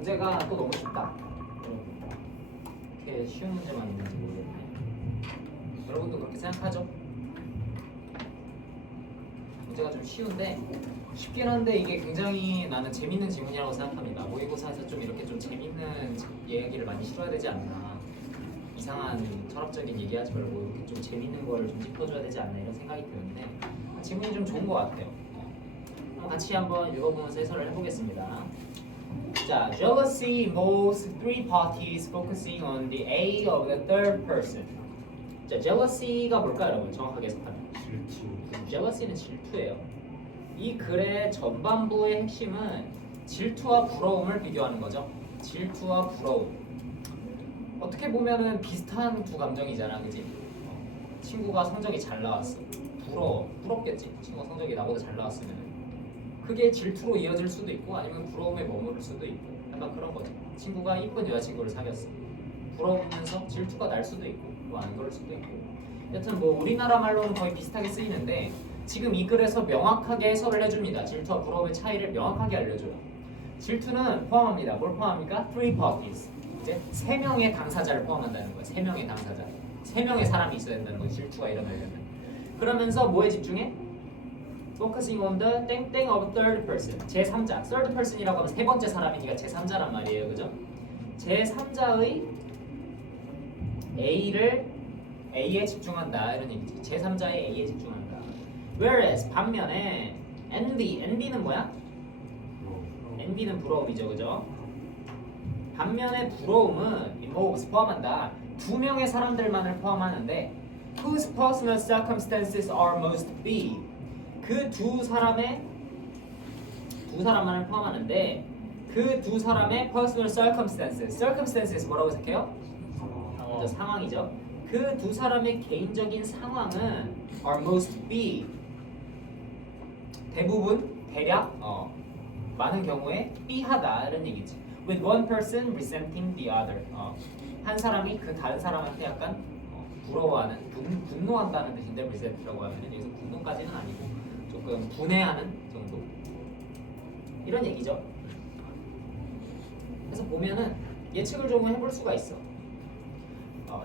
문제가 또 너무 쉽다. 이렇게 쉬운 문제만 있는지 모르겠네. 여러분도 그렇게 생각하죠? 문제가 좀 쉬운데 쉽긴 한데 이게 굉장히 나는 재밌는 질문이라고 생각합니다. 모의고사에서 좀 이렇게 좀 재밌는 이야기를 많이 실어야 되지 않나. 이상한 철학적인 얘기하지 말고 이렇게 좀 재밌는 거를 좀 짚어줘야 되지 않나 이런 생각이 드는데 질문이 좀 좋은 것 같아요. 같이 한번 읽어보면서 해설을 해보겠습니다. 자, jealousy involves three parties focusing on the A of the third person. 자, jealousy가 뭘까요, 여러분? 정확하게 해석하면 jealousy는 질투예요. 이 글의 전반부의 핵심은 질투와 부러움을 비교하는 거죠. 질투와 부러움. 어떻게 보면은 비슷한 두 감정이잖아, 그지? 친구가 성적이 잘 나왔어. 부럽겠지. 친구가 성적이 나보다 잘 나왔으면. 그게 질투로 이어질 수도 있고 아니면 부러움에 머무를 수도 있고 약간 그런 거죠. 친구가 이쁜 여자친구를 사귀었어. 부러우면서 질투가 날 수도 있고 뭐 안 그럴 수도 있고. 여튼 뭐 우리나라 말로는 거의 비슷하게 쓰이는데 지금 이 글에서 명확하게 해설을 해줍니다. 질투와 부러움의 차이를 명확하게 알려줘요. 질투는 포함합니다. 뭘 포함합니까? Three parties. 이제 3명의 당사자를 포함한다는 거예요. 3명의 당사자. 3명의 사람이 있어야 된다는 거예요. 질투가 일어나려면. 그러면서 뭐에 집중해? Focusing on the 땡땡 of third person. 제3자. third person이라고 하면 세 번째 사람이니까 제3자란 말이에요. 그죠? 제3자의 A에 집중한다. 이런 얘기지. 제3자의 A에 집중한다. Whereas 반면에 envy는 뭐야? envy는 부러움이죠. 그죠? 반면에 부러움은 involves 포함한다. 2명의 사람들만을 포함하는데 whose personal circumstances are most big. 그 두 사람만을 포함하는데 그 두 사람의 personal circumstances 뭐라고 해석해요? 상황이죠. 그 두 사람의 개인적인 상황은 are most big. 대략 많은 경우에 B하다 이런 얘기지. With one person resenting the other. 한 사람이 그 다른 사람한테 약간 부러워하는, 분노한다는 뜻인데 resent라고 하면 여기서 분노까지는 아니고 조금 분해하는 정도. 이런 얘기죠. 그래서 보면은 예측을 좀 해볼 수가 있어.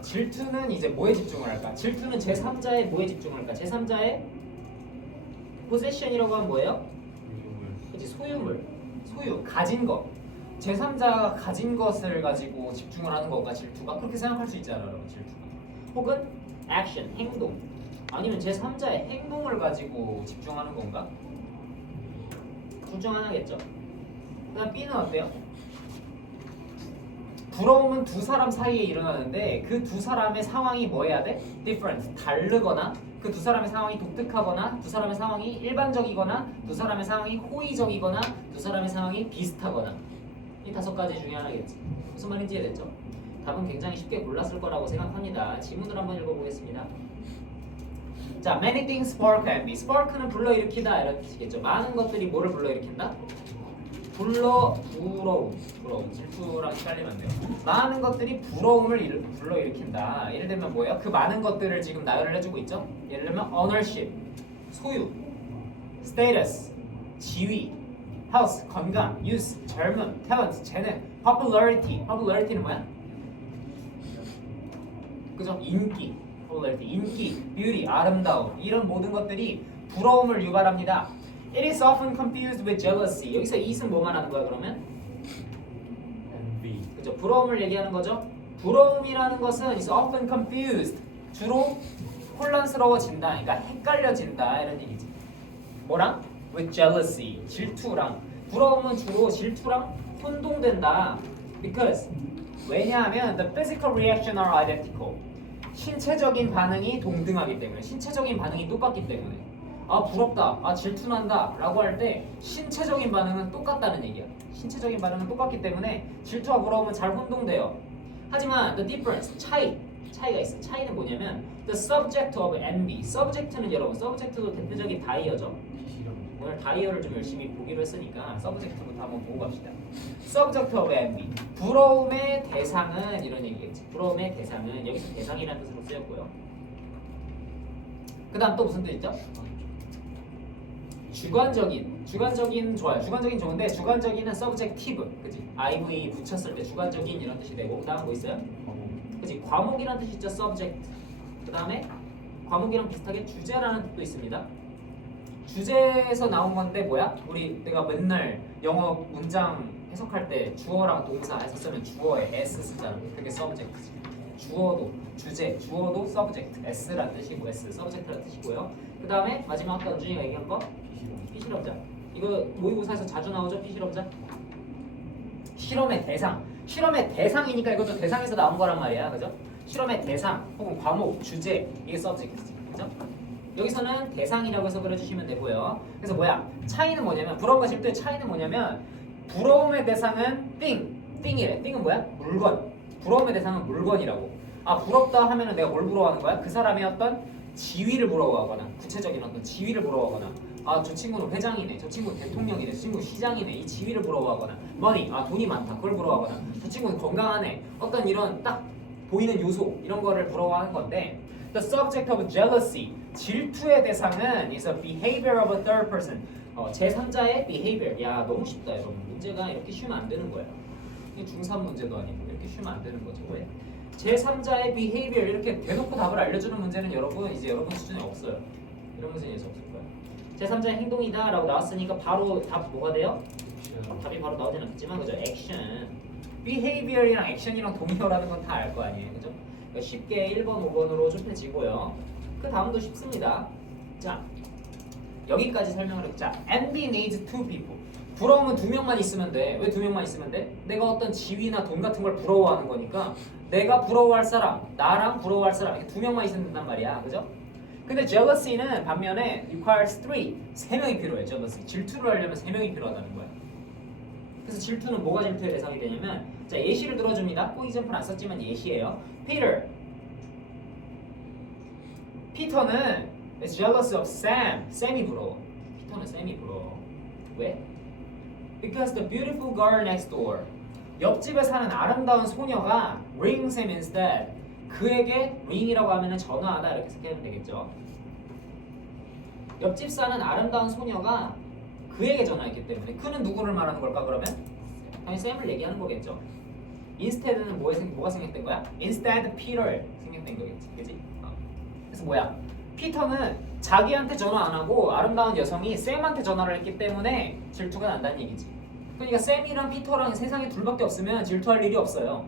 질투는 이제 뭐에 집중을 할까? 질투는 제3자의 뭐에 집중을 할까? 제3자의 possession이라고 하면 뭐예요? 그치, 소유, 가진 것. 제3자가 가진 것을 가지고 집중을 하는 건가, 질투가? 그렇게 생각할 수 있잖아요, 여러분, 질투가. 혹은 action, 행동. 아니면 제3자의 행동을 가지고 집중하는 건가? 둘 중 하나겠죠. 그다음 B는 어때요? 부러움은 두 사람 사이에 일어나는데 그 두 사람의 상황이 뭐 해야 돼? different, 다르거나 그 두 사람의 상황이 독특하거나 두 사람의 상황이 일반적이거나 두 사람의 상황이 호의적이거나 두 사람의 상황이 비슷하거나. 이 5가지 중에 하나겠지. 무슨 말인지 이해됐죠? 답은 굉장히 쉽게 골랐을 거라고 생각합니다. 지문을 한번 읽어보겠습니다. 자, many things spark envy. spark는 불러일으키다 이런 뜻이겠죠. 많은 것들이 뭐를 불러일으킨다? 부러움. 질투랑 헷갈리면 안 돼요. 많은 것들이 부러움을 불러일으킨다. 예를 들면 뭐예요? 그 많은 것들을 지금 나열을 해주고 있죠. 예를 들면 ownership, 소유, status, 지위, health, 건강, youth, 젊음, talent, 재능, popularity는 뭐야? 그죠? 인기, beauty, 아름다움. 이런 모든 것들이 부러움을 유발합니다. It is often confused with jealousy. 여기서 it은 뭐만 하는 거야 그러면? 그죠? 부러움을 얘기하는 거죠. 부러움이라는 것은 is often confused. 주로 혼란스러워진다. 그러니까 헷갈려진다 이런 얘기지. 뭐랑? With jealousy. 질투랑. 부러움은 주로 질투랑 혼동된다. Because 왜냐하면 the physical reaction are identical. 신체적인 반응이 동등하기 때문에, 신체적인 반응이 똑같기 때문에. 아 부럽다, 아 질투난다 라고 할 때 신체적인 반응은 똑같다는 얘기야. 신체적인 반응은 똑같기 때문에 질투와 부러움은 잘 혼동돼요. 하지만 the difference, 차이가 있어. 차이는 뭐냐면 the subject of envy. subject는 여러분, subject도 대표적인 다이어죠. 오늘 다이어를 좀 열심히 보기로 했으니까 subject부터 한번 보고 갑시다. subject of envy. 부러움의 대상은 이런 얘기겠지. 부러움의 대상은 여기서 대상이라는 뜻으로 쓰였고요. 그 다음 또 무슨 뜻 있죠? 주관적인 좋아요. 주관적인 좋은데 주관적인은 subjective, 그지? IV 붙였을 때 주관적인 이런 뜻이 되고 그다음 뭐 있어요? 그지? 과목이란 뜻이 있죠. subject. 그다음에 과목이랑 비슷하게 주제라는 뜻도 있습니다. 주제에서 나온 건데 뭐야? 내가 맨날 영어 문장 해석할 때 주어랑 동사 해서 쓰면 주어에 s 쓰잖아. 그게 subject지. 주어도 주제, 주어도 subject, s란 뜻이고 s subject란 뜻이고요. 그 다음에 마지막 아까 은준이가 얘기한 거 피실험자. 이거 모의고사에서 자주 나오죠? 피실험자. 실험의 대상이니까 이것도 대상에서 나온 거란 말이야, 그죠? 실험의 대상 혹은 과목, 주제 이게 subject지, 그죠? 여기서는 대상이라고 해서 그려주시면 되고요. 그래서 뭐야? 차이는 뭐냐면 부러움과 질투의 차이는 뭐냐면 부러움의 대상은 띵이래. 띵은 뭐야? 물건. 부러움의 대상은 물건이라고. 아 부럽다 하면은 내가 뭘 부러워하는 거야? 그 사람의 어떤 지위를 부러워하거나 구체적인 어떤 지위를 부러워하거나 아 저 친구는 회장이네, 저 친구는 대통령이네, 저 친구는 시장이네 이 지위를 부러워하거나 money 아 돈이 많다 그걸 부러워하거나 저 친구는 건강하네 어떤 이런 딱 보이는 요소 이런 거를 부러워하는 건데 the subject of jealousy 질투의 대상은 is a behavior of a third person 제3자의 behavior. 야 너무 쉽다 여러분. 문제가 이렇게 쉬우면 안 되는 거예요. 중3 문제도 아니고 이렇게 쉬우면 안 되는 거죠. 왜? 제3자의 behavior 이렇게 대놓고 답을 알려주는 문제는 여러분 이제 여러분 수준에 없어요. 이런 문제는 이제 없을 거예요. 제3자의 행동이다 라고 나왔으니까 바로 답 뭐가 돼요? 답이 바로 나오진 않겠지만 그죠? 액션. behavior이랑 액션이랑 동의어라는 건 다 알 거 아니에요. 그죠? 그러니까 쉽게 1번, 5번으로 좁혀지고요. 그 다음도 쉽습니다. 자 여기까지 설명을 했자. envy needs two people. 부러움은 두 명만 있으면 돼. 왜 두 명만 있으면 돼? 내가 어떤 지위나 돈 같은 걸 부러워하는 거니까 내가 부러워할 사람, 나랑 부러워할 사람 이렇게 두 명만 있으면 된단 말이야. 그죠? 근데 jealousy는 반면에 requires three. 세 명이 필요해. jealousy. 질투를 하려면 세 명이 필요하다는 거야. 그래서 질투는 뭐가 질투의 대상이 되냐면 자 예시를 들어줍니다. 꼭 example 안 썼지만 예시예요. 피터는 is jealous of Sam. 샘이 부러워. 피터는 샘이 부러워. 왜? Because the beautiful girl next door. 옆집에 사는 아름다운 소녀가 rings him instead. 그에게 ring이라고 하면은 전화하다 이렇게 생각하면 되겠죠. 옆집 사는 아름다운 소녀가 그에게 전화했기 때문에 그는 누구를 말하는 걸까 그러면? 당연히 샘을 얘기하는 거겠죠. instead는 뭐가 생략된 거야? instead Peter 생략된 거겠지, 그지? 그래서 뭐야? 피터는 자기한테 전화 안 하고 아름다운 여성이 샘한테 전화를 했기 때문에 질투가 난다는 얘기지. 그러니까 샘이랑 피터랑 세상에 둘밖에 없으면 질투할 일이 없어요.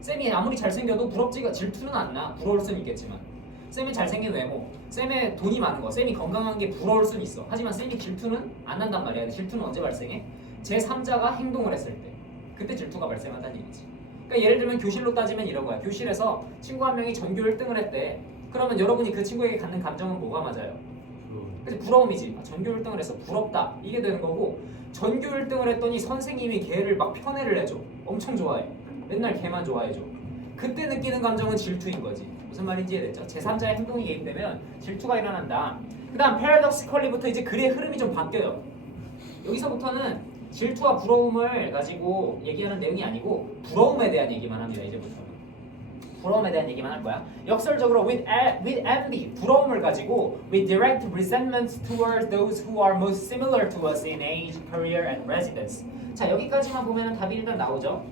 샘이 아무리 잘생겨도 질투는 안 나. 부러울 수는 있겠지만 샘의 잘생긴 외모, 샘의 돈이 많은 거, 샘이 건강한 게 부러울 수는 있어. 하지만 샘이 질투는 안 난단 말이야. 질투는 언제 발생해? 제3자가 행동을 했을 때 그때 질투가 발생한다는 얘기지. 그러니까 예를 들면 교실로 따지면 이런 거야. 교실에서 친구 한 명이 전교 1등을 했대. 그러면 여러분이 그 친구에게 갖는 감정은 뭐가 맞아요? 그래서 부러움이지. 아, 전교 1등을 해서 부럽다 이게 되는 거고 전교 1등을 했더니 선생님이 걔를 막 편애를 해줘. 엄청 좋아해. 맨날 걔만 좋아해줘. 그때 느끼는 감정은 질투인 거지. 무슨 말인지 이해됐죠? 제3자의 행동이 개입되면 질투가 일어난다. 그 다음 paradoxically부터 이제 글의 흐름이 좀 바뀌어요. 여기서부터는 질투와 부러움을 가지고 얘기하는 내용이 아니고 부러움에 대한 얘기만 합니다. 이제부터는 부러움에 대한 얘기만 할 거야. 역설적으로 with envy 부러움을 가지고 with direct resentment towards those who are most similar to us in age, career, and residence. 자 여기까지만 보면 답이 일단 나오죠.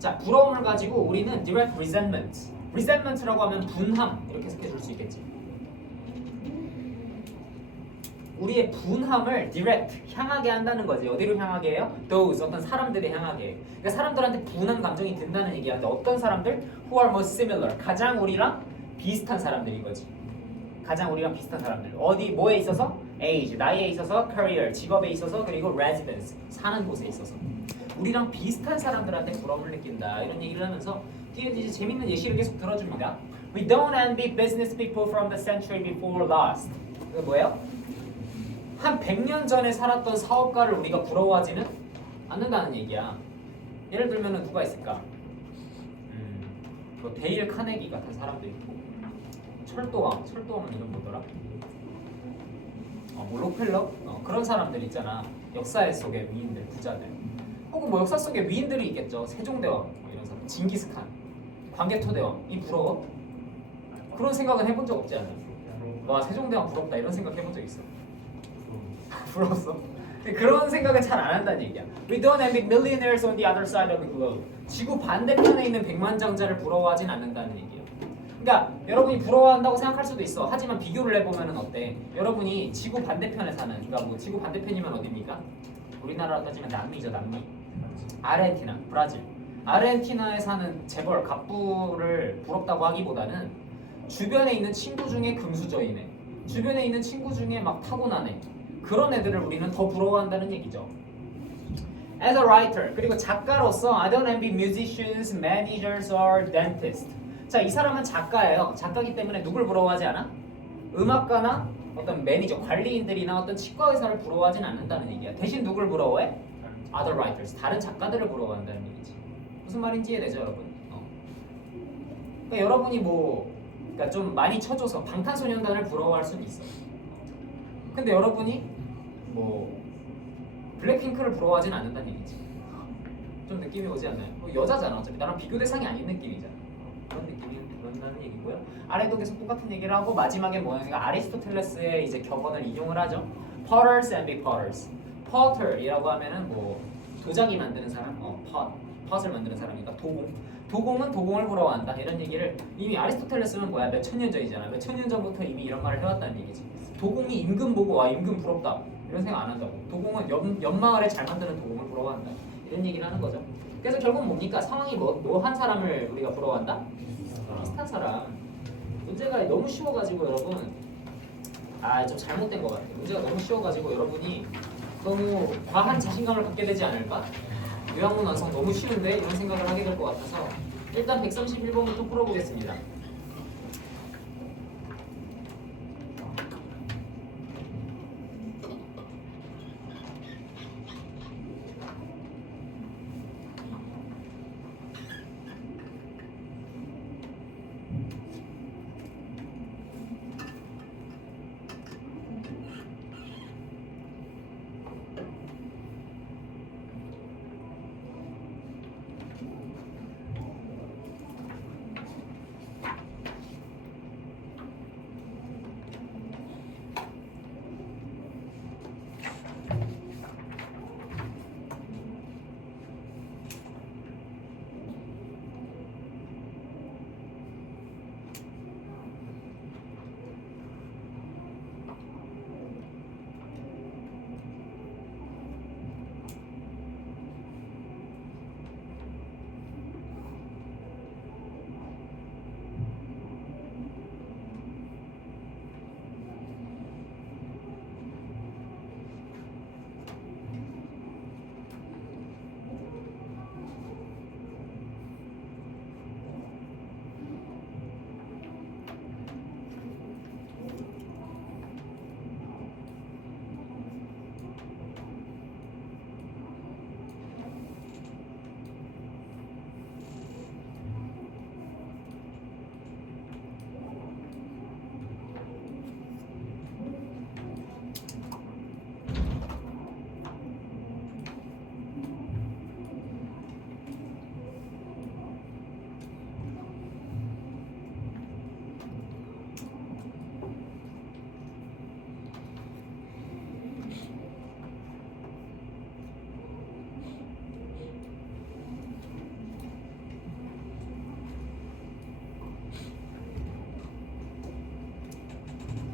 자 부러움을 가지고 우리는 direct resentment라고 하면 분함 이렇게 해석해 줄 수 있겠지. 우리의 분함을 direct 향하게 한다는 거지. 어디로 향하게 해요? those 어떤 사람들에 향하게. 그러니까 사람들한테 분한 감정이 든다는 얘기야. 어떤 사람들? who are most similar 가장 우리랑 비슷한 사람들인 거지. 가장 우리랑 비슷한 사람들. 어디 뭐에 있어서? age 나이에 있어서, career 직업에 있어서, 그리고 residence 사는 곳에 있어서. 우리랑 비슷한 사람들한테 부러움을 느낀다 이런 얘기를 하면서 뒤에 이제 재밌는 예시를 계속 들어줍니다. We don't envy business people from the century before last. 이거 뭐예요? 한 100년 전에 살았던 사업가를 우리가 부러워하지는 않는다는 얘기야. 예를 들면 누가 있을까? 뭐 데일 카네기 같은 사람도 있고 철도왕은 이름 뭐더라? 뭐 록펠러? 그런 사람들 있잖아. 역사 속의 위인들, 부자들. 혹은 뭐 역사 속의 위인들이 있겠죠. 세종대왕 뭐 이런 사람, 징기스칸, 광개토대왕. 이 부러워? 그런 생각은 해본 적 없지 않아요? 와 세종대왕 부럽다 이런 생각 해본 적 있어? 부러웠어? 그런 생각을 잘 안 한다는 얘기야. We don't envy millionaires on the other side of the globe. 지구 반대편에 있는 백만장자를 부러워하진 않는다는 얘기야. 그러니까 여러분이 부러워한다고 생각할 수도 있어. 하지만 비교를 해보면 어때? 여러분이 지구 반대편에 사는, 그러니까 뭐 지구 반대편이면 어디입니까? 우리나라로 따지면 남미죠, 남미. 아르헨티나, 브라질. 아르헨티나에 사는 재벌 갑부를 부럽다고 하기보다는 주변에 있는 친구 중에 금수저이네, 주변에 있는 친구 중에 막 타고나네, 그런 애들을 우리는 더 부러워한다는 얘기죠. As a writer, 그리고 작가로서 I don't envy musicians, managers or dentists. 자, 이 사람은 작가예요. 작가기 때문에 누굴 부러워하지 않아? 음악가나 어떤 매니저, 관리인들이나 어떤 치과 의사를 부러워하진 않는다는 얘기야. 대신 누굴 부러워해? Other writers, 다른 작가들을 부러워한다는 얘기지. 무슨 말인지 이해되죠, 여러분? 그러니까 여러분이 뭐, 그러니까 좀 많이 쳐줘서 방탄소년단을 부러워할 수는 있어. 근데 여러분이 뭐 블랙핑크를 부러워하진 않는다는 얘기지. 좀 느낌이 오지 않나요? 뭐 여자잖아. 어차피 나랑 비교 대상이 아닌 느낌이잖아. 그런 느낌이 그런다는 얘기고요. 아래도 계속 똑같은 얘기를 하고 마지막에 뭐냐면 아리스토텔레스의 이제 격언을 인용을 하죠. Potters envy potters. Potter이라고 하면은 뭐 도자기 만드는 사람, pot을 만드는 사람이니까 도공은 도공을 부러워한다 이런 얘기를 이미 아리스토텔레스는 뭐야 몇 천 년 전이잖아. 몇 천 년 전부터 이미 이런 말을 해왔다는 얘기지. 도공이 임금 보고 와 임금 부럽다 이런 생각 안 한다고. 도공은 옆마을에 잘 만드는 도공을 부러워한다 이런 얘기를 하는 거죠. 그래서 결국 뭡니까? 상황이 뭐 한 사람을 우리가 부러워한다? 비슷한 사람. 문제가 너무 쉬워가지고 여러분 좀 잘못된 것 같아요. 문제가 너무 쉬워가지고 여러분이 너무 과한 자신감을 갖게 되지 않을까? 요양문 완성 너무 쉬운데? 이런 생각을 하게 될 것 같아서 일단 131번부터 풀어보겠습니다.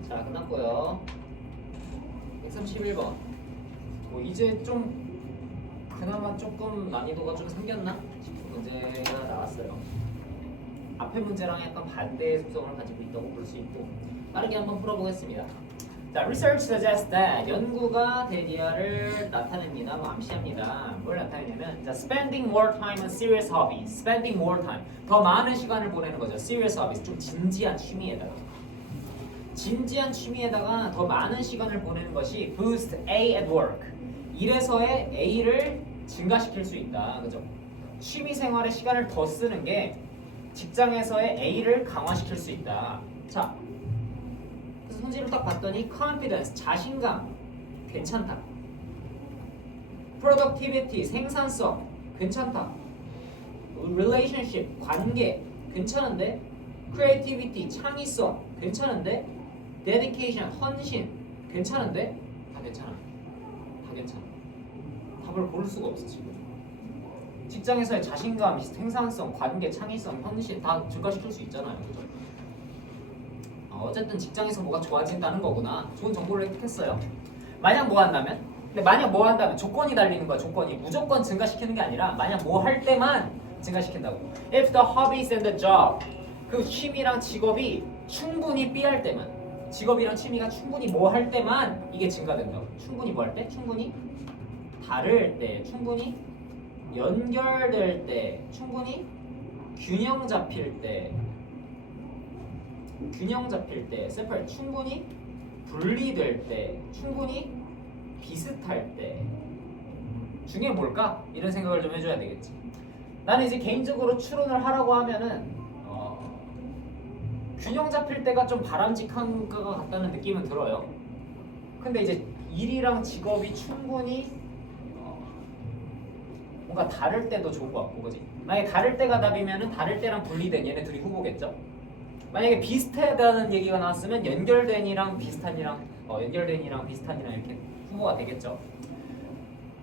자, 끝났고요. 131번. 뭐 이제 좀 그나마 조금 난이도가 좀 생겼나 싶은 문제가 나왔어요. 앞에 문제랑 약간 반대의 속성을 가지고 있다고 볼 수 있고 빠르게 한번 풀어보겠습니다. 자, research suggests that 연구가 대디아를 나타냅니다. 뭐 암시합니다. 뭘 나타내냐면 자, spending more time on serious hobbies. spending more time. 더 많은 시간을 보내는 거죠. serious hobbies. 좀 진지한 취미에다가 더 많은 시간을 보내는 것이 boost A at work. 일에서의 A를 증가시킬 수 있다. 그죠? 취미 생활에 시간을 더 쓰는 게 직장에서의 A를 강화시킬 수 있다. 자, 그래서 손질을 딱 봤더니 confidence, 자신감, 괜찮다. productivity, 생산성, 괜찮다. relationship, 관계, 괜찮은데. creativity, 창의성, 괜찮은데. dedication, 헌신. 괜찮은데? 다 괜찮아. 다 괜찮아. 답을 고를 수가 없어 지금. 직장에서의 자신감, 생산성, 관계, 창의성, 헌신 다 증가시킬 수 있잖아요. 그죠? 어쨌든 직장에서 뭐가 좋아진다는 거구나. 좋은 정보를 획득했어요. 만약 뭐 한다면? 근데 만약 뭐 한다면 조건이 달리는 거야. 조건이 무조건 증가시키는 게 아니라 만약 뭐 할 때만 증가시킨다고. If the hobbies and the job, 그 취미랑 직업이 충분히 삐할 때만, 직업이랑 취미가 충분히 뭐 할 때만 이게 증가된다고. 충분히 뭐 할 때? 충분히 다를 때, 충분히 연결될 때, 충분히 균형 잡힐 때, separate, 충분히 분리될 때, 충분히 비슷할 때 중에 뭘까? 이런 생각을 좀 해줘야 되겠지. 나는 이제 개인적으로 추론을 하라고 하면은 균형 잡힐 때가 좀 바람직한 것 같다는 느낌은 들어요. 근데 이제 일이랑 직업이 충분히 뭔가 다를 때도 좋을 것 같고, 그지? 만약에 다를 때가 답이면은 다를 때랑 분리된 얘네 둘이 후보겠죠? 만약에 비슷하다는 얘기가 나왔으면 연결된이랑 비슷한이랑 비슷한이랑 이렇게 후보가 되겠죠.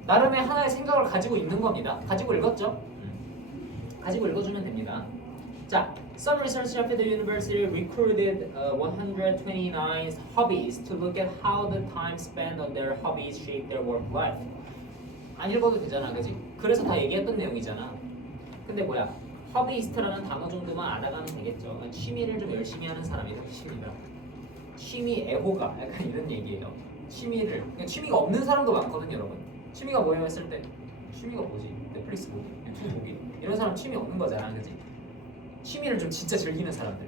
나름의 하나의 생각을 가지고 있는 겁니다. 가지고 읽었죠? 가지고 읽어주면 됩니다. 자, some researchers at the university recruited 129 hobbies to look at how the time spent on their hobbies shape their work life. 안 읽어도 되잖아, 그지? 그래서 다 얘기했던 내용이잖아. 근데 뭐야? 허비이스트라는 단어 정도만 알아가면 되겠죠. 취미를 좀 열심히 하는 사람이 뜻입니다. 취미 애호가 약간 이런 얘기예요. 취미가 없는 사람도 많거든요, 여러분. 취미가 뭐예요 했을 때 취미가 뭐지? 넷플릭스 보기, 유튜브 보기 이런 사람 취미 없는 거잖아, 그지? 취미를 좀 진짜 즐기는 사람들.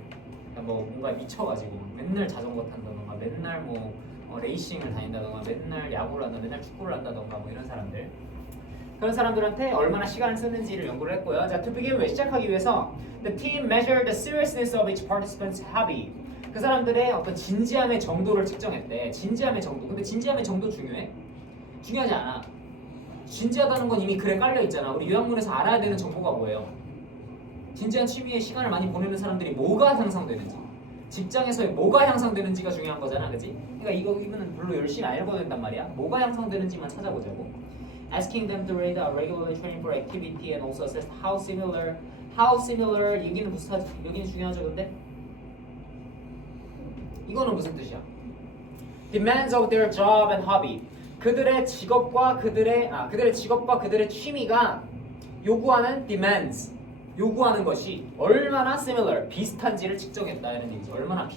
그러니까 뭐 뭔가 미쳐가지고 맨날 자전거 탄다던가, 맨날 뭐 레이싱을 다닌다던가, 맨날 야구를 한다, 맨날 축구를 한다던가 뭐 이런 사람들. 그런 사람들한테 얼마나 시간을 쓰는지를 연구를 했고요. 자, to begin with, 시작하기 위해서 the team measured the seriousness of each participant's hobby. 그 사람들의 어떤 진지함의 정도를 측정했대. 진지함의 정도. 근데 진지함의 정도 중요해? 중요하지 않아. 진지하다는 건 이미 글에 깔려 있잖아. 우리 요약문에서 알아야 되는 정보가 뭐예요? 진지한 취미에 시간을 많이 보내는 사람들이 뭐가 향상되는지, 직장에서 뭐가 향상되는지가 중요한 거잖아, 그지? 그러니까 이거는 별로 열심히 안 읽어도 된단 말이야. 뭐가 향상되는지만 찾아보자고. Asking them to rate regularly training for activity and also assess how similar 여기는 비슷하지, 여기는 중요하죠. 근데 이거는 무슨 뜻이야? Demands of their job and hobby. 그들의 직업과 그들의 취미가 요구하는 demands, 요구하는 것이 얼마나 similar, 비슷한지를 측정했다 이런 얘기죠. 얼마나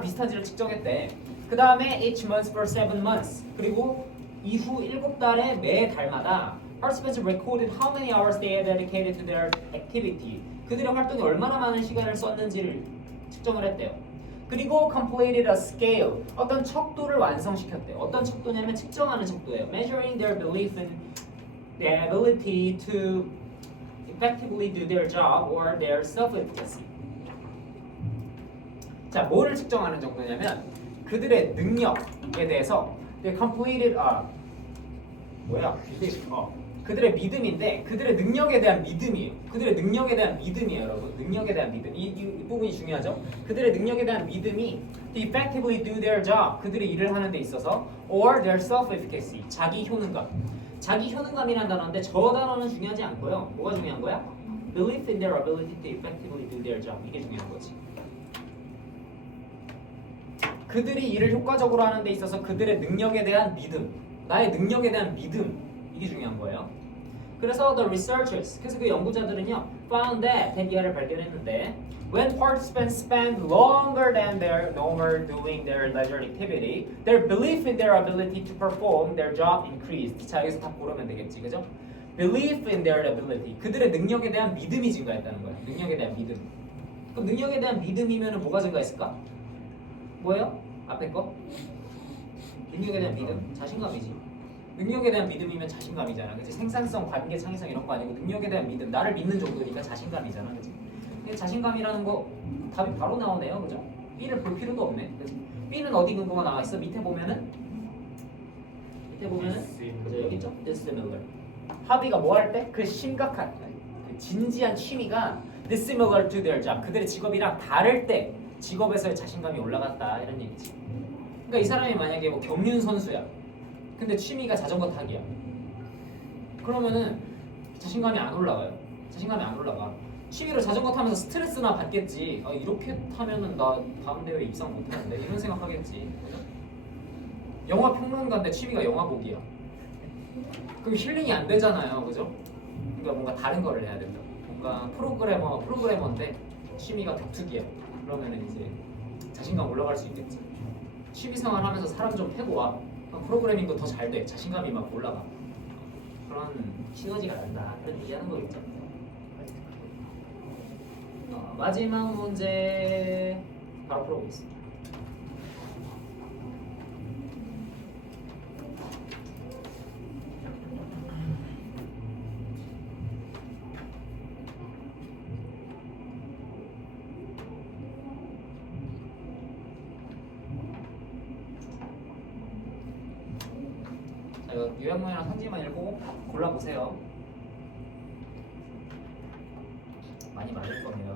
비슷한지를 측정했대. 그 다음에 each month for 7 months. 그리고 이후 7달에 매 달마다 participants recorded how many hours they had dedicated to their activity. 그들의 활동에 얼마나 많은 시간을 썼는지를 측정을 했대요. 그리고 completed a scale. 어떤 척도를 완성시켰대요. 어떤 척도냐면 측정하는 척도예요. Measuring their belief in their ability to effectively do their job or their self-efficacy. 자, 뭐를 측정하는 정도냐면 그들의 능력에 대해서 they completed 그들의 믿음인데 그들의 능력에 대한 믿음이에요. 그들의 능력에 대한 믿음이에요, 여러분. 능력에 대한 믿음. 이 부분이 중요하죠. 그들의 능력에 대한 믿음이 to effectively do their job. 그들의 일을 하는 데 있어서 or their self-efficacy. 자기 효능감. 자기 효능감이라는 단어인데 저 단어는 중요하지 않고요. 뭐가 중요한 거야? Belief in their ability to effectively do their job. 이게 중요한 거지. 그들이 일을 효과적으로 하는 데 있어서 그들의 능력에 대한 믿음, 나의 능력에 대한 믿음, 이게 중요한 거예요. 그래서 the researchers, 그래서 그 연구자들은요, found that, 대기하를 발견했는데 when participants spend longer than their normal doing their leisure activity, their belief in their ability to perform their job increased. 자, 여기서 답 고르면 되겠지, 그죠? Belief in their ability, 그들의 능력에 대한 믿음이 증가했다는 거예요. 능력에 대한 믿음. 그럼 능력에 대한 믿음이면 뭐가 증가했을까? 뭐예요? 앞에 거? 능력에 대한 믿음? 자신감이지. 능력에 대한 믿음이면 자신감이잖아. 그치? 생산성, 관계, 창의성 이런 거 아니고 능력에 대한 믿음. 나를 믿는 정도니까 자신감이잖아. 그치? 자신감이라는 거 답이 바로 나오네요. 그죠? B를 볼 필요도 없네. 그치? B는 어디 근거가 나와 있어? 밑에 보면은 그죠? 여기 있죠? dissimilar. 하비가 뭐 할 때? 그 심각한, 그 진지한 취미가 dissimilar to their job. 그들의 직업이랑 다를 때 직업에서의 자신감이 올라갔다 이런 얘기지. 그러니까 이 사람이 만약에 뭐 경륜 선수야. 근데 취미가 자전거 타기야. 그러면은 자신감이 안 올라가요. 자신감이 안 올라가. 취미로 자전거 타면서 스트레스나 받겠지. 아, 이렇게 타면은 나 다음 대회 입상 못하는데 이런 생각하겠지. 그죠? 영화 평론가인데 취미가 영화 보기야. 그럼 힐링이 안 되잖아요, 그죠? 그러니까 뭔가 다른 거를 해야 된다. 뭔가 프로그래머인데 취미가 격투기야. 그러면은 이제 자신감 올라갈 수 있겠지. 취미 생활 하면서 사람 좀 패고 와. 프로그래밍도 더 잘 돼. 자신감이 막 올라가. 그런 시너지가 난다. 이런 얘기하는 거겠죠. 마지막 문제 바로 풀어보겠습니다. 자, 이거 요약문이랑 성질만 읽고 골라보세요. 많이 맞을 겁니다.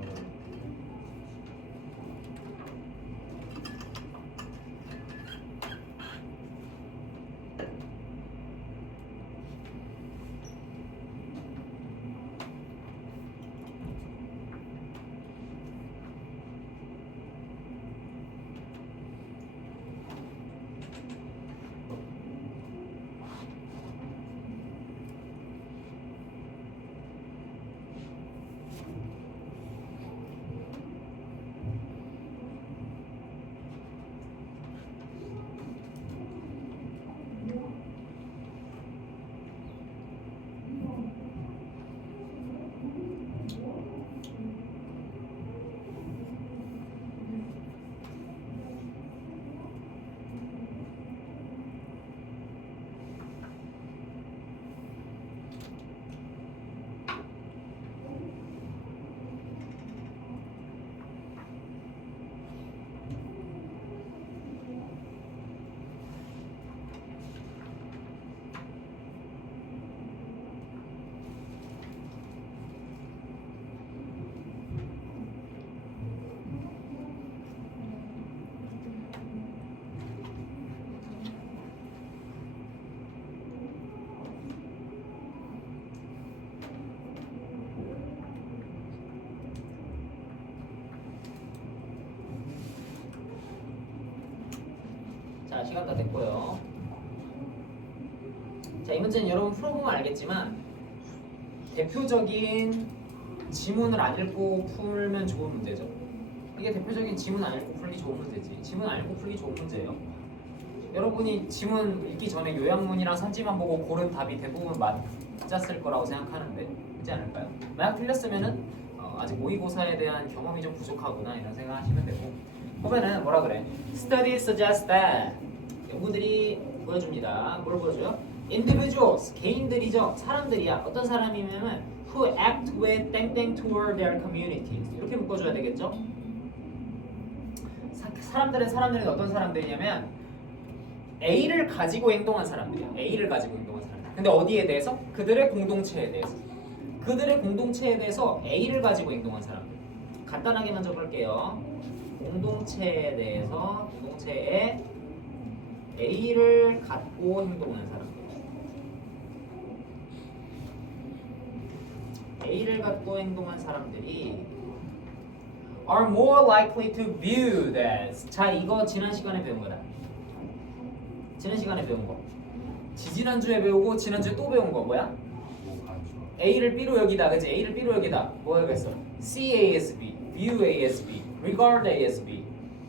자, 시간 다 됐고요. 자, 이 문제는 여러분 풀어보면 알겠지만 대표적인 지문을 안 읽고 풀면 좋은 문제죠. 이게 대표적인 지문 안 읽고 풀기 좋은 문제지. 지문 안 읽고 풀기 좋은 문제예요. 여러분이 지문 읽기 전에 요약문이랑 선지만 보고 고른 답이 대부분 맞았을 거라고 생각하는데 그렇지 않을까요? 만약 틀렸으면은 아직 모의고사에 대한 경험이 좀 부족하구나 이런 생각하시면 되고 보면은 뭐라 그래? Studies suggest that 연구들이 보여줍니다. 뭘 보여줘요? Individuals, 개인들이죠. 사람들이야. 어떤 사람이면은 who act with 땡땡 toward their communities 이렇게 묶어줘야 되겠죠? 사람들은 어떤 사람들이냐면 A를 가지고 행동한 사람들이야. A를 가지고 행동한 사람들. 근데 어디에 대해서? 그들의 공동체에 대해서. 그들의 공동체에 대해서 A를 가지고 행동한 사람들. 간단하게 먼저 볼게요. 공동체에 대해서 공동체에 A를 갖고 행동하는 사람들. A를 갖고 행동한 사람들이 are more likely to view as. 자, 이거 지난 시간에 배운 거다. 지난 시간에 배운 거. 지지난주에 배우고 지난주에 또 배운 거 뭐야? A를 B로 여기다. 그치? A를 B로 여기다. 뭐라고 했어? See A as B, view A as B, regard A as B,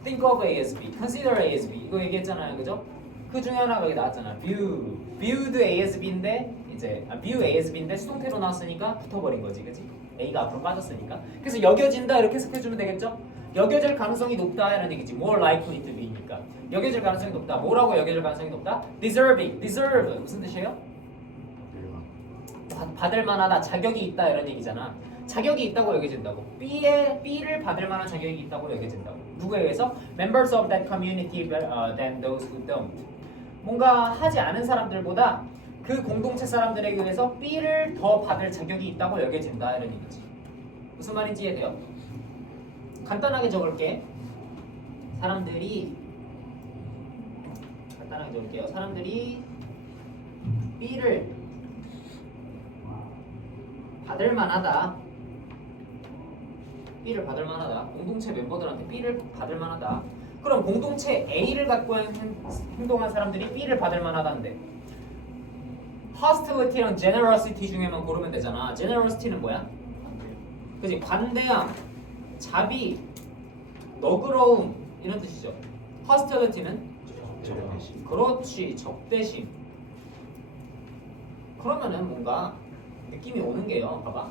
think of A as B, consider A as B. 이거 얘기했잖아요. 그죠? 그 중에 하나가 여기 나왔잖아. viewed A as B인데 이제 view A as B인데 수동태로 나왔으니까 붙어버린 거지. 그치? A가 앞으로 빠졌으니까. 그래서 여겨진다 이렇게 해석해주면 되겠죠? 여겨질 가능성이 높다 이런 얘기지. more likely to be니까. 여겨질 가능성이 높다. 뭐라고 여겨질 가능성이 높다? deserving. deserve 무슨 뜻이에요? 받을 만하다. 자격이 있다 이런 얘기잖아. 자격이 있다고 여겨진다고. B를 받을 만한 자격이 있다고 여겨진다고. 누구에 의해서? Members of that community than those who don't. 뭔가 하지 않은 사람들보다 그 공동체 사람들에 의해서 B를 더 받을 자격이 있다고 여겨진다 이런 얘기지. 무슨 말인지 이해돼요? 간단하게 적을게. 사람들이 간단하게 적을게요. 사람들이 B를 받을 만하다. B를 받을 만하다. 공동체 멤버들한테 B를 받을 만하다. 그럼 공동체 A를 갖고 행동한 사람들이 B를 받을 만하다는데 hostility랑 generosity 중에만 고르면 되잖아. generosity는 뭐야? 그지? 관대함, 자비, 너그러움 이런 뜻이죠. hostility는 그렇지, 적대심. 그러면은 뭔가 느낌이 오는 게요. 봐봐.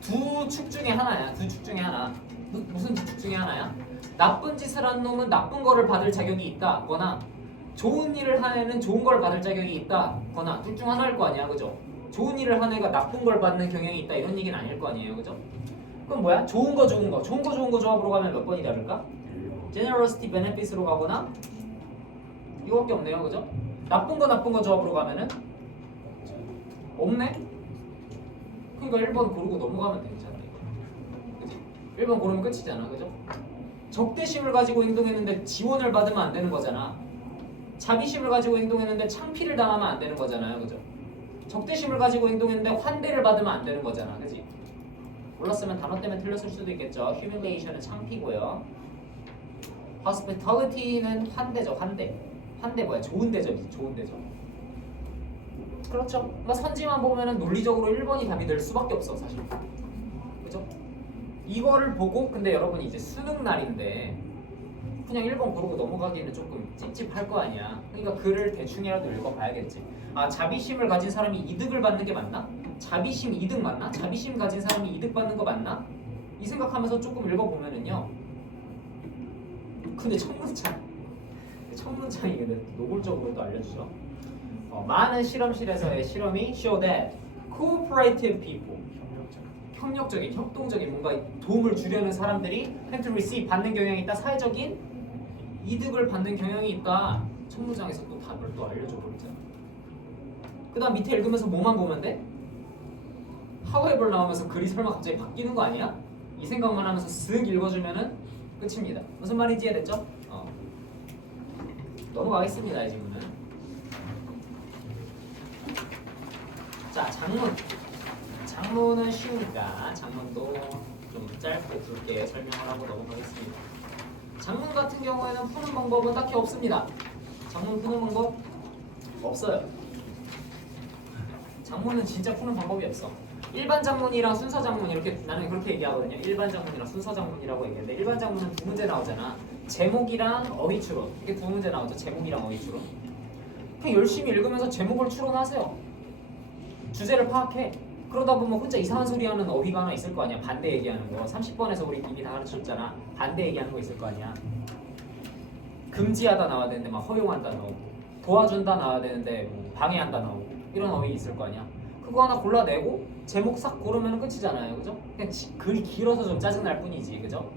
두 축 중에 하나야. 두 축 중에 하나. 무슨 두 축 중에 하나야? 나쁜 짓을 한 놈은 나쁜 거를 받을 자격이 있다거나 좋은 일을 한 애는 좋은 걸 받을 자격이 있다거나 둘 중 하나일 거 아니야, 그죠? 좋은 일을 한 애가 나쁜 걸 받는 경향이 있다 이런 얘기는 아닐 거 아니에요, 그죠? 그럼 뭐야? 좋은 거 조합으로 가면 몇 번이 다를까? generosity benefits로 가거나 이거밖에 없네요, 그죠? 나쁜 거 조합으로 가면은 없네? 그러니까 1번 고르고 넘어가면 되잖아, 그지? 1번 고르면 끝이잖아, 그죠? 적대심을 가지고 행동했는데 지원을 받으면 안 되는 거잖아. 자비심을 가지고 행동했는데 창피를 당하면 안 되는 거잖아요, 그죠? 적대심을 가지고 행동했는데 환대를 받으면 안 되는 거잖아, 그지? 몰랐으면 단어 때문에 틀렸을 수도 있겠죠. humiliation은 창피고요. hospitality는 환대죠, 환대. 환대 뭐야? 좋은 대접이지, 좋은 대접. 그렇죠. 그러니까 선지만 보면은 논리적으로 1번이 답이 될 수밖에 없어, 사실. 그죠? 이거를 보고 근데 여러분이 이제 수능 날인데 그냥 1번 고르고 넘어가기에는 조금 찝찝할 거 아니야. 그러니까 글을 대충이라도 읽어봐야겠지. 아, 자비심을 가진 사람이 이득을 받는 게 맞나? 자비심 이득 맞나? 자비심 가진 사람이 이득 받는 거 맞나? 이 생각하면서 조금 읽어보면은요. 근데 첫 문장이 근데 노골적으로 또 알려주죠. 많은 실험실에서의 실험이 show that cooperative people, 협력적인, 협동적인 뭔가 도움을 주려는 사람들이 have to receive 받는 경향이 있다. 사회적인 이득을 받는 경향이 있다. 첫 문장에서 또 답을 또 알려줘 버리잖아. 그 다음 밑에 읽으면서 뭐만 보면 돼? however 나오면서 글이 설마 갑자기 바뀌는 거 아니야? 이 생각만 하면서 쓱 읽어주면은 끝입니다. 무슨 말인지 이해됐죠? 넘어가겠습니다. 이 질문은. 자, 장문은 쉬우니까 장문도 좀 짧고 굵게 설명을 하고 넘어가겠습니다. 장문 같은 경우에는 푸는 방법은 딱히 없습니다. 장문 푸는 방법 없어요. 장문은 진짜 푸는 방법이 없어. 일반 장문이랑 순서 장문 이렇게 나는 그렇게 얘기하거든요. 일반 장문이랑 순서 장문이라고 얘기하는데 일반 장문은 두 문제 나오잖아. 제목이랑 어휘 추론. 이게 두 문제 나오죠. 제목이랑 어휘 추론. 그냥 열심히 읽으면서 제목을 추론하세요. 주제를 파악해. 그러다 보면 혼자 이상한 소리 하는 어휘가 하나 있을 거 아니야. 반대 얘기하는 거. 30번에서 우리 이미 다 가르쳤잖아. 반대 얘기하는 거 있을 거 아니야. 금지하다 나와야 되는데 막 허용한다 나오고, 도와준다 나와야 되는데 뭐 방해한다 나오고, 이런 어휘 있을 거 아니야. 그거 하나 골라내고 제목 싹 고르면 끝이잖아요, 그죠? 그냥 글이 길어서 좀 짜증날 뿐이지, 그죠?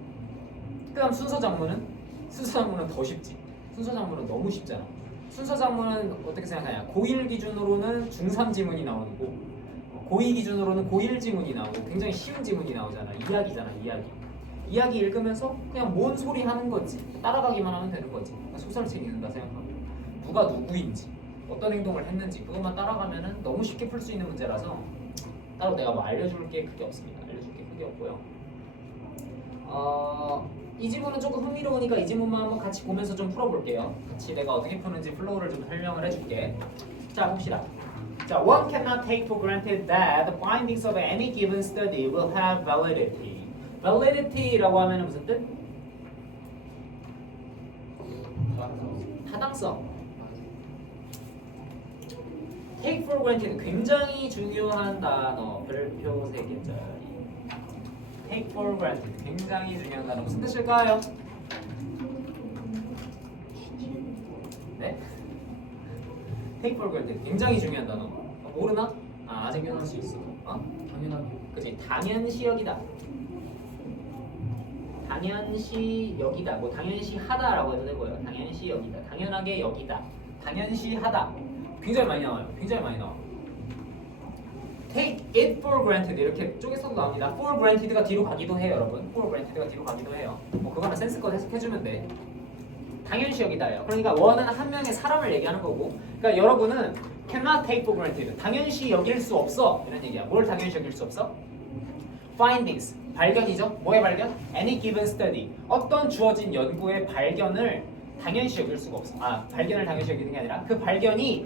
그다음 순서 장문은 더 쉽지. 순서 장문은 너무 쉽잖아. 순서 장문은 어떻게 생각하냐? 고1 기준으로는 중3 지문이 나오는 거고, 고2 기준으로는 고1 지문이 나오고, 굉장히 쉬운 지문이 나오잖아. 이야기잖아, 이야기. 이야기 읽으면서 그냥 뭔 소리 하는 거지. 따라가기만 하면 되는 거지. 소설책 읽는다 생각하고 누가 누구인지, 어떤 행동을 했는지 그것만 따라가면은 너무 쉽게 풀 수 있는 문제라서 따로 내가 뭐 알려줄 게 크게 없습니다. 알려줄 게 크게 없고요. 이 지문은 조금 흥미로우니까 이 지문만 한번 같이 보면서 좀 풀어볼게요. 같이 내가 어떻게 푸는지 플로우를 좀 설명을 해줄게. 자, 봅시다. 자, one cannot take for granted that the findings of any given study will have validity. validity라고 하면은 무슨 뜻? 타당성. take for granted 굉장히 중요한 단어. 별표 3개짜리. take for granted 굉장히 중요한 단어. 무슨 뜻일까요? 네? take for granted 굉장히 중요한 단어. 모르나? 아직 변할 수 있어. 당연하게. 그치? 당연시 여기다. 당연시 여기다. 뭐 당연시 하다라고 해도 되고요. 당연시 여기다. 당연하게 여기다. 당연시 하다. 굉장히 많이 나와요. 굉장히 많이 나와. take it for granted 이렇게 쪼개서도 나옵니다. for granted가 뒤로 가기도 해요, 여러분. for granted가 뒤로 가기도 해요. 뭐 그거는 센스껏 해석해주면 돼. 당연시 여기다예요. 그러니까 원은 한 명의 사람을 얘기하는 거고, 그러니까 여러분은 cannot take for granted. 당연시 여길 수 없어 이런 얘기야. 뭘 당연시 여길 수 없어? findings 발견이죠. 뭐의 발견? any given study 어떤 주어진 연구의 발견을 당연시 여길 수가 없어. 발견을 당연시 여기는 게 아니라 그 발견이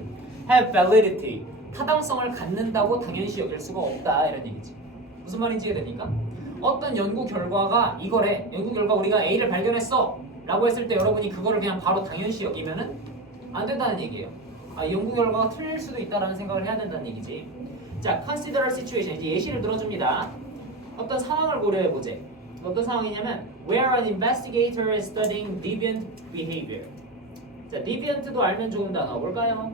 have validity 타당성을 갖는다고 당연시 여길 수가 없다 이런 얘기지. 무슨 말인지 이해됩니까? 어떤 연구 결과가 이거래. 연구 결과 우리가 A를 발견했어 라고 했을 때 여러분이 그거를 그냥 바로 당연시 여기면은 안 된다는 얘기예요. 이 연구 결과가 틀릴 수도 있다라는 생각을 해야 된다는 얘기지. 자, consider situation 이제 예시를 들어줍니다. 어떤 상황을 고려해 보재. 어떤 상황이냐면 where an investigator is studying deviant behavior. 자, deviant도 알면 좋은 단어 뭘까요?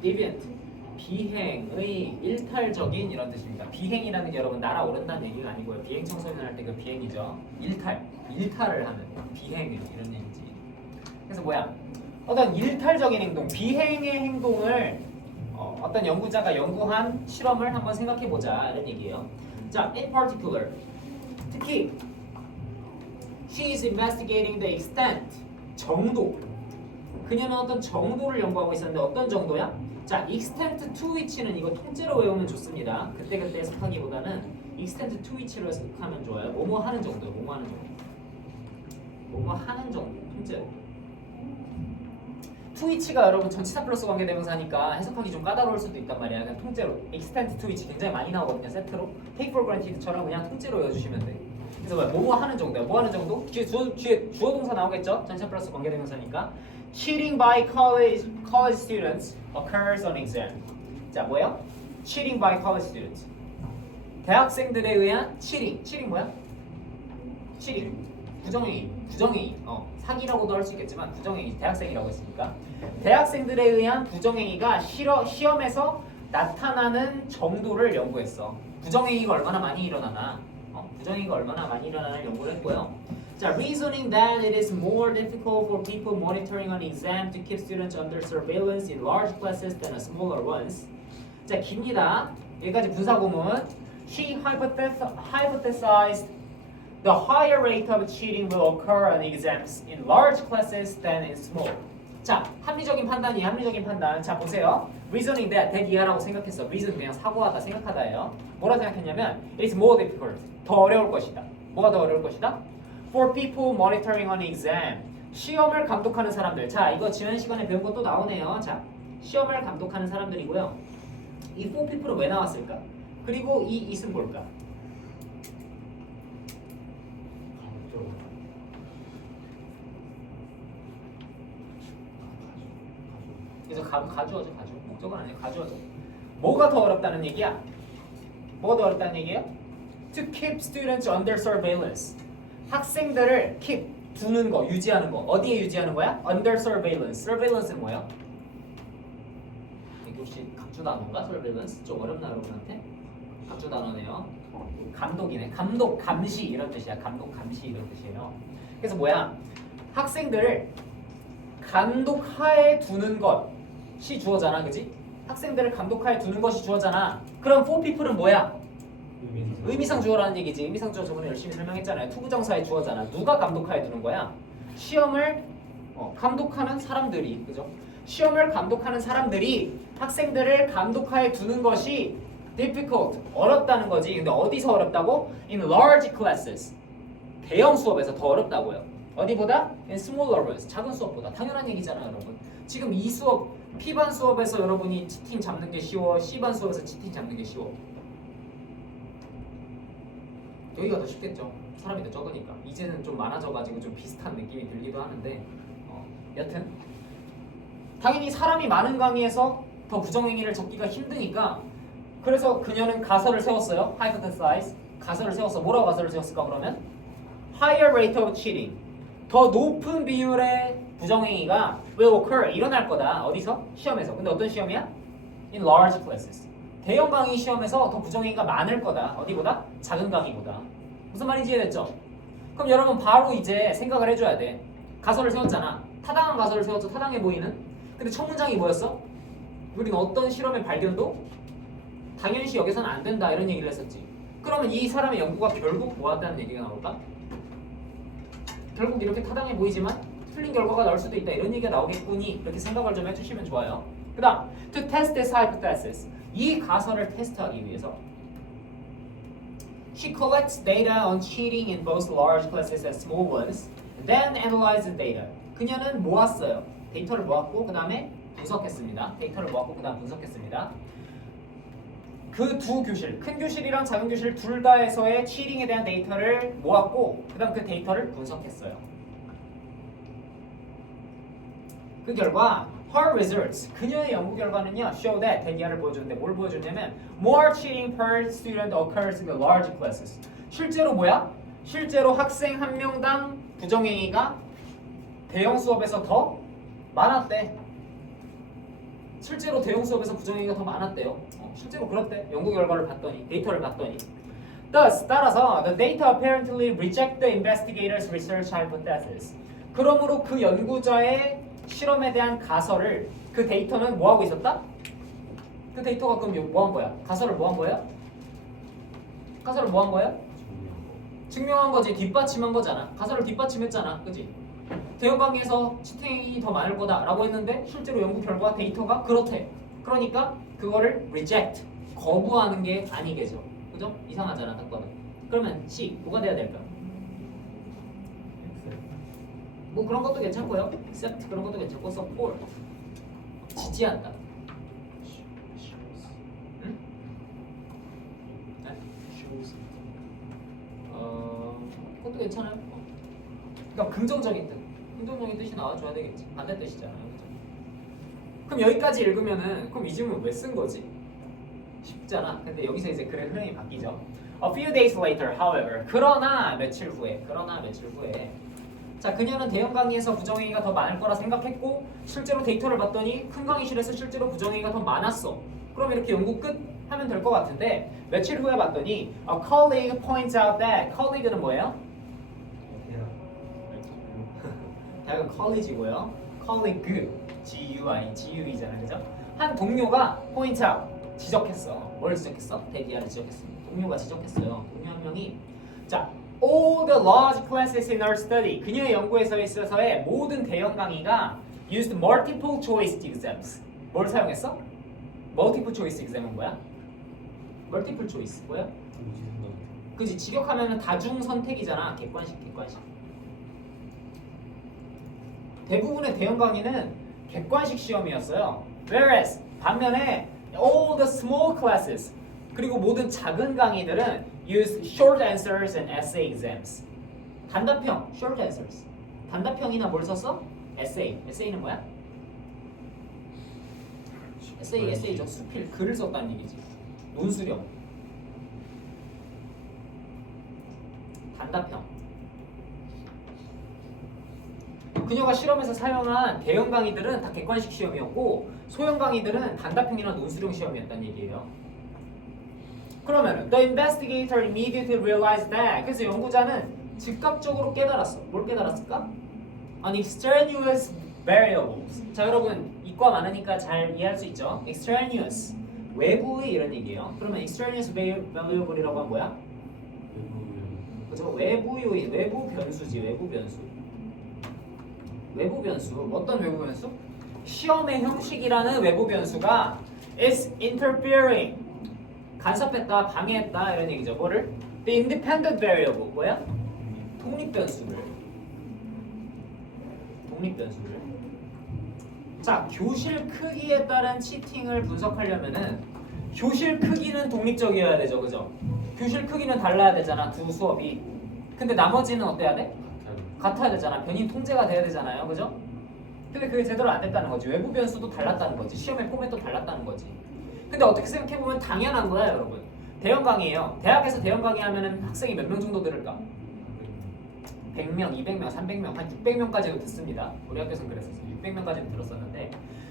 deviant 비행의 일탈적인 이런 뜻입니다. 비행이라는 게 여러분 날아오른다는 얘기가 아니고요. 비행 청소년 할 때 그 비행이죠. 일탈을 하는 비행 이런 얘기지. 그래서 뭐야? 어떤 일탈적인 행동, 비행의 행동을 어떤 연구자가 연구한 실험을 한번 생각해 보자 이런 얘기예요. 자, in particular 특히 she is investigating the extent 정도. 그녀는 어떤 정도를 연구하고 있었는데 어떤 정도야? 자, extent to which는 이거 통째로 외우면 좋습니다. 그때 해석하기보다는 extent to which로 해석하면 좋아요. 뭐뭐 하는 정도, 뭐뭐 하는 정도. 뭐뭐 하는 정도, 통째로. to which가 여러분 전치사 플러스 관계대명사니까 해석하기 좀 까다로울 수도 있단 말이야. 그냥 통째로 extent to which 굉장히 많이 나오거든요. 세트로. take for granted처럼 그냥 통째로 외워주시면 돼. 그래서 뭐뭐 하는 정도야. 뭐 하는 정도? 뒤에 주어 동사 나오겠죠? 전치사 플러스 관계대명사니까. Cheating by college students occurs on exam. 자, 뭐예요? Cheating by college students. 대학생들에 의한 cheating 뭐야? cheating. 부정행위. 사기라고도 할 수 있겠지만 부정행위. 대학생이라고 했으니까. 대학생들에 의한 부정행위가 시험에서 나타나는 정도를 연구했어. 부정행위가 얼마나 많이 일어나나. 부정행위가 얼마나 많이 일어나는 연구를 했고요. 자, reasoning that it is more difficult for people monitoring an exam to keep students under surveillance in large classes than a smaller ones. 자, 깁니다. 여기까지 분사구문. She hypothesized the higher rate of cheating will occur on exams in large classes than in small. 자, 합리적인 판단. 자, 보세요. reasoning that 이하라고 생각했어. reason 그냥 사고하다, 생각하다예요. 뭐라 생각했냐면 it is more difficult. 더 어려울 것이다. 뭐가 더 어려울 것이다? For people monitoring an exam. 시험을 감독하는 사람들. 자, 이거 지난 시간에 배운 것도 나오네요. 자, 시험을 감독하는 사람들이고요. 이 for people은 왜 나왔을까? 그리고 이 it은 뭘까? 그래서 가주어죠. 목적은 아니에요. 가주어죠. 뭐가 더 어렵다는 얘기야? 뭐가 더 어렵다는 얘기예요? To keep students under surveillance. 학생들을 keep 두는 거, 유지하는 거. 어디에 유지하는 거야? Under surveillance. surveillance는 뭐야? 이게 혹시 각주 단어인가? surveillance? 좀 어렵나 여러분한테? 각주 단어네요. 감독이네. 감독, 감시 이런 뜻이야. 감독, 감시 이런 뜻이에요. 그래서 뭐야? 학생들을 감독하에 두는 것이 주어잖아, 그지? 학생들을 감독하에 두는 것이 주어잖아. 그럼 for people은 뭐야? 의미상 주어라는 얘기지. 의미상 주어 저번에 열심히 설명했잖아요. 투부정사의 주어잖아. 누가 감독하에 두는 거야? 시험을 감독하는 사람들이, 그죠? 시험을 감독하는 사람들이 학생들을 감독하에 두는 것이 difficult, 어렵다는 거지. 근데 어디서 어렵다고? In large classes. 대형 수업에서 더 어렵다고요. 어디보다? In smaller ones. 작은 수업보다. 당연한 얘기잖아요, 여러분. 지금 이 수업, P반 수업에서 여러분이 치팅 잡는 게 쉬워. C반 수업에서 치팅 잡는 게 쉬워. 여기가 더 쉽겠죠. 사람이 더 적으니까. 이제는 좀 많아져가지고 좀 비슷한 느낌이 들기도 하는데 여튼 당연히 사람이 많은 강의에서 더 부정행위를 적기가 힘드니까 그래서 그녀는 가설을 세웠어요. hypothesize. 가설을 세웠어. 뭐라고 가설을 세웠을까 그러면? higher rate of cheating. 더 높은 비율의 부정행위가 will occur. 일어날 거다. 어디서? 시험에서. 근데 어떤 시험이야? In large classes. 대형 강의 시험에서 더 부정행위가 많을 거다. 어디보다? 작은 강의보다. 무슨 말인지 이해됐죠? 그럼 여러분 바로 이제 생각을 해줘야 돼. 가설을 세웠잖아. 타당한 가설을 세웠죠. 타당해 보이는. 근데 첫 문장이 뭐였어? 우리는 어떤 실험의 발견도 당연시 여기서는 안 된다. 이런 얘기를 했었지. 그러면 이 사람의 연구가 결국 뭐 한다는 얘기가 나올까? 결국 이렇게 타당해 보이지만 틀린 결과가 나올 수도 있다 이런 얘기가 나오겠군이 이렇게 생각을 좀 해주시면 좋아요. 그 다음 to test this hypothesis 이 가설을 테스트하기 위해서 She collects data on cheating in both large classes and small ones then analyzes data 그녀는 모았어요. 데이터를 모았고 그 다음에 분석했습니다. 데이터를 모았고 그 다음 분석했습니다. 그 두 교실, 큰 교실이랑 작은 교실 둘 다에서의 치팅에 대한 데이터를 모았고 그 다음 그 데이터를 분석했어요. 그 결과 her results, 그녀의 연구 결과는요 show that, 대기하를 보여주는데 뭘 보여주냐면 more cheating per student occurs in the large classes 실제로 뭐야? 실제로 학생 한 명당 부정행위가 대형 수업에서 더 많았대. 실제로 대형 수업에서 부정행위가 더 많았대요. 실제로 그렇대. 연구 결과를 봤더니 데이터를 봤더니 Thus, 따라서 the data apparently reject the investigator's research hypothesis. 그러므로 그 연구자의 실험에 대한 가설을 그 데이터는 뭐 하고 있었다? 그 데이터가 그럼 뭐 한 거야? 가설을 뭐 한 거야? 가설을 뭐 한 거야? 증명한 거지. 뒷받침한 거잖아. 가설을 뒷받침했잖아. 그지? 대형 강의에서 치팅이 더 많을 거다라고 했는데 실제로 연구 결과 데이터가 그렇대. 그러니까 그거를 reject, 거부하는 게 아니겠죠. 그죠? 이상하잖아, 답변은. 그러면 C, 뭐가 돼야 될까? 뭐 그런 것도 괜찮고요. accept 그런 것도 괜찮고 support, 지지한다. 응? 네? 그것도 괜찮아요. 그러니까 긍정적인 뜻, 긍정적인 뜻이 나와줘야 되겠지. 반대 뜻이잖아요, 그죠? 그럼 여기까지 읽으면은 그럼 이 질문 왜 쓴 거지? 쉽잖아. 근데 여기서 이제 글의 흐름이 바뀌죠. A few days later, however, 그러나 며칠 후에, 자 그녀는 대형 강의에서 부정행위가 더 많을 거라 생각했고 실제로 데이터를 봤더니 큰 강의실에서 실제로 부정행위가 더 많았어. 그럼 이렇게 연구 끝 하면 될 것 같은데 며칠 후에 봤더니 a colleague points out that colleague는 뭐예요? 대학은 college고요. colleague, GUI잖아요, 그죠? 한 동료가 point out, 지적했어. 뭘 지적했어? 대기하를 지적했어. 동료가 지적했어요. 동료 한 명이 자, all the large classes in our study 그녀의 연구에서 있어서의 모든 대형 강의가 used multiple choice exams. 뭘 사용했어? multiple choice exam은 뭐야? multiple choice 뭐야? 그지? 직역하면은 다중 선택이잖아. 객관식. 대부분의 대형 강의는 객관식 시험이었어요. Whereas 반면에 all the small classes 그리고 모든 작은 강의들은 use short answers and essay exams. 단답형, short answers. 단답형이나 뭘 썼어? essay. essay는 뭐야? essay죠. 수필, 글을 썼다는 얘기지. 논수령. 단답형. 그녀가 실험에서 사용한 대형 강의들은 다 객관식 시험이었고 소형 강의들은 단답형이나 논수령 시험이었다는 얘기예요. 그러면 the investigator immediately realized that 그래서 연구자는 즉각적으로 깨달았어. 뭘 깨달았을까? An extraneous variables. 자 여러분 이과 많으니까 잘 이해할 수 있죠? extraneous 외부의 이런 얘기예요. 그러면 extraneous variable이라고 하면 뭐야? 그죠? 외부 요인, 외부 변수지. 외부 변수. 어떤 외부 변수? 시험의 형식이라는 외부 변수가 is interfering. 간섭했다, 방해했다 이런 얘기죠. 뭐를? The independent variable. 뭐야? 독립 변수를. 자, 교실 크기에 따른 치팅을 분석하려면은 교실 크기는 독립적이어야 되죠. 그죠? 교실 크기는 달라야 되잖아. 두 수업이. 근데 나머지는 어때야 돼? 같아야 되잖아. 변이 통제가 돼야 되잖아요. 그죠? 근데 그게 제대로 안 됐다는 거지. 외부 변수도 달랐다는 거지. 시험의 포맷도 달랐다는 거지. 근데 어떻게 생각해보면 당연한 거야, 여러분. 대형 강의예요. 대학에서 대형 강의 하면은 학생이 몇 명 정도 들을까? 100명, 200명, 300명, 한 600명까지도 듣습니다. 우리 학교에서는 그랬었어요. 600명까지도 들었었는데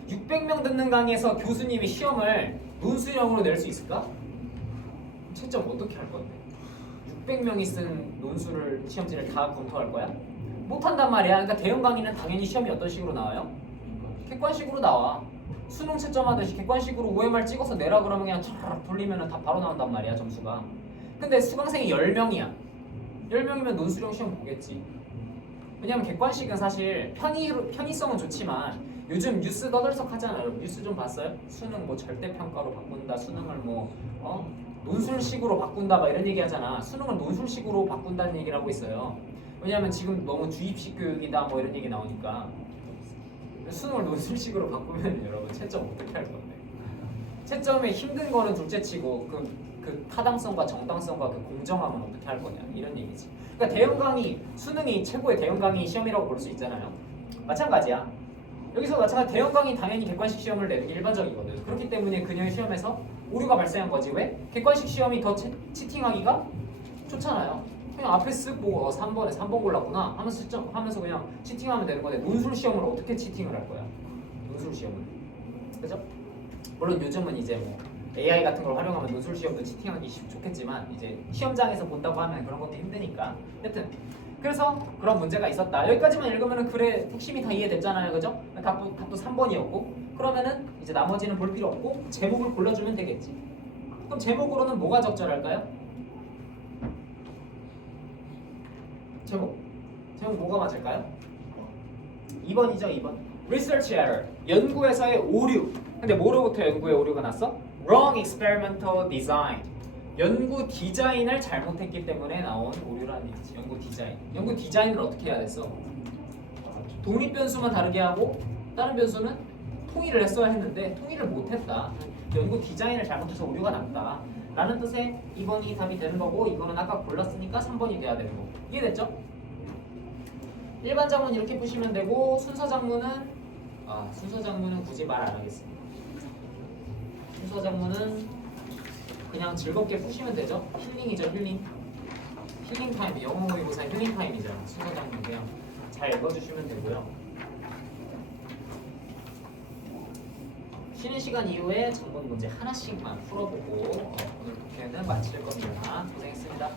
600명 듣는 강의에서 교수님이 시험을 논수령으로 낼 수 있을까? 채점 어떻게 할 건데? 600명이 쓴 논술을 시험지를 다 검토할 거야? 못한단 말이야. 그러니까 대형 강의는 당연히 시험이 어떤 식으로 나와요? 객관식으로 나와. 수능 채점하듯이 객관식으로 OMR 찍어서 내라 그러면 그냥 촤르륵 돌리면 다 바로 나온단 말이야, 점수가. 근데 수강생이 10명이야. 10명이면 논수령 시험 보겠지. 왜냐면 객관식은 사실 편의성은 좋지만 요즘 뉴스 떠들썩 하잖아요. 뉴스 좀 봤어요? 수능 뭐 절대평가로 바꾼다, 수능을 뭐 논술식으로 바꾼다 막 이런 얘기 하잖아. 수능을 논술식으로 바꾼다는 얘기를 하고 있어요. 왜냐면 지금 너무 주입식 교육이다 뭐 이런 얘기 나오니까. 수능을 논술식으로 바꾸면 여러분 채점 어떻게 할 건데? 채점에 힘든 거는 둘째치고 그 타당성과 정당성과 그 공정함은 어떻게 할 거냐 이런 얘기지. 그러니까 대형 강의 수능이 최고의 대형 강의 시험이라고 볼 수 있잖아요. 마찬가지야. 여기서 마찬가지 대형 강의 당연히 객관식 시험을 내는 게 일반적이거든. 그렇기 때문에 그녀의 시험에서 오류가 발생한 거지. 왜? 객관식 시험이 더 치팅하기가 좋잖아요. 그냥 앞에 쓱 보고 3번에 3번 골랐구나 하면서 그냥 치팅하면 되는 건데 논술 시험을 어떻게 치팅을 할 거야? 논술 시험은. 그죠? 물론 요즘은 이제 뭐 AI 같은 걸 활용하면 논술 시험도 치팅하기 좋겠지만 이제 시험장에서 본다고 하면 그런 것도 힘드니까. 여튼 그래서 그런 문제가 있었다. 여기까지만 읽으면은 글의 핵심이 다 이해됐잖아요. 그죠? 답도 3번이었고 그러면은 이제 나머지는 볼 필요 없고 제목을 골라주면 되겠지. 그럼 제목으로는 뭐가 적절할까요? 제목 뭐가 맞을까요? 2번이죠. 2번 Research error 연구에서의 오류. 근데 뭐로부터 연구에 오류가 났어? Wrong experimental design 연구 디자인을 잘못했기 때문에 나온 오류라는 얘기지. 연구 디자인을 어떻게 해야 됐어? 독립 변수만 다르게 하고 다른 변수는 통일을 했어야 했는데 통일을 못했다. 연구 디자인을 잘못해서 오류가 났다 라는 뜻의 2번이 답이 되는 거고 이거는 아까 골랐으니까 3번이 돼야 되는 거고. 이해됐죠? 일반 작문 이렇게 푸시면 되고 순서 작문은 굳이 말 안 하겠습니다. 순서 작문은 그냥 즐겁게 푸시면 되죠. 힐링이죠. 힐링 타임. 영어 모의고사 힐링 타임이죠. 순서 작문 그냥 잘 읽어주시면 되고요. 쉬는 시간 이후에 전문 문제 하나씩만 풀어보고 오늘 독해는 마칠 겁니다. 고생했습니다.